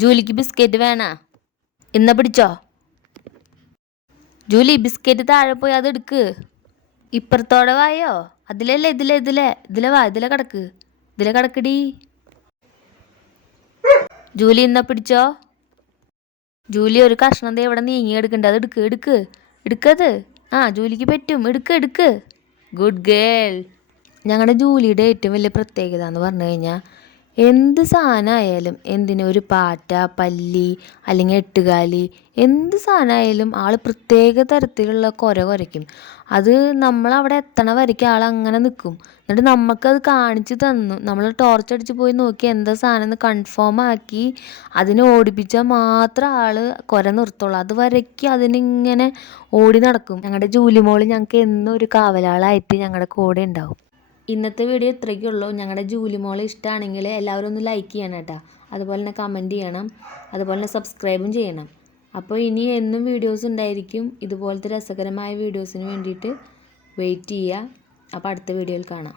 ജൂലിക്ക് biscuit വേണ. ഇന്ന പിടിച്ചോ? ജൂലി ബിസ്ക്കറ്റ് താഴെ പോയി അത് എടുക്ക്. ഇപ്പുറത്തോടെ വായോ? അതിലല്ലേ ഇതിലെ ഇതിലെ ഇതിലെ വാ ഇതിലെ കിടക്ക്. ഇതിലെ കിടക്കടി. ജൂലി ഇന്ന പിടിച്ചോ? ജൂലി ഒരു കഷ്ണം ദേ ഇവിടെ നീങ്ങി എടുക്കണ്ട അത് എടുക്ക് എടുക്ക്. എടുക്കത്? ആ ജൂലിക്ക് പറ്റും. എടുക്ക് എടുക്ക്. Good girl. ഞങ്ങളുടെ ജൂലിയുടെ ഏറ്റവും വലിയ പ്രത്യേകത എന്ന് പറഞ്ഞു കഴിഞ്ഞാൽ എന്ത് സാധനമായാലും എന്തിനും ഒരു പാറ്റ പല്ലി അല്ലെങ്കിൽ എട്ടുകാലി എന്ത് സാധനമായാലും ആൾ പ്രത്യേക തരത്തിലുള്ള കുര കുരയ്ക്കും. അത് നമ്മളവിടെ എത്തണ വരയ്ക്ക് ആൾ അങ്ങനെ നിൽക്കും എന്നിട്ട് നമുക്കത് കാണിച്ചു തന്നു. നമ്മൾ ടോർച്ച് അടിച്ച് പോയി നോക്കി എന്താ സാധനം എന്ന് കൺഫേം ആക്കി അതിനെ ഓടിപ്പിച്ചാൽ മാത്രം ആൾ കുര നിർത്തുള്ളൂ. അത് വരയ്ക്ക് അതിനിങ്ങനെ ഓടി നടക്കും. ഞങ്ങളുടെ ജൂലി മോൾ ഞങ്ങൾക്ക് എന്നും ഒരു കാവലാളായിട്ട് ഞങ്ങളുടെ കൂടെ ഉണ്ടാവും. ഇന്നത്തെ വീഡിയോ ഇത്രയ്ക്കുള്ളൂ ഞങ്ങളുടെ ജൂലി മോളെ ഇഷ്ടമാണെങ്കിൽ എല്ലാവരും ഒന്ന് ലൈക്ക് ചെയ്യണം കേട്ടോ. അതുപോലെ തന്നെ കമന്റ് ചെയ്യണം. അതുപോലെ തന്നെ സബ്സ്ക്രൈബും ചെയ്യണം. അപ്പോൾ ഇനി എന്നും വീഡിയോസ് ഉണ്ടായിരിക്കും. ഇതുപോലത്തെ രസകരമായ വീഡിയോസിന് വേണ്ടിയിട്ട് വെയിറ്റ് ചെയ്യുക. അപ്പോൾ അടുത്ത വീഡിയോയിൽ കാണാം.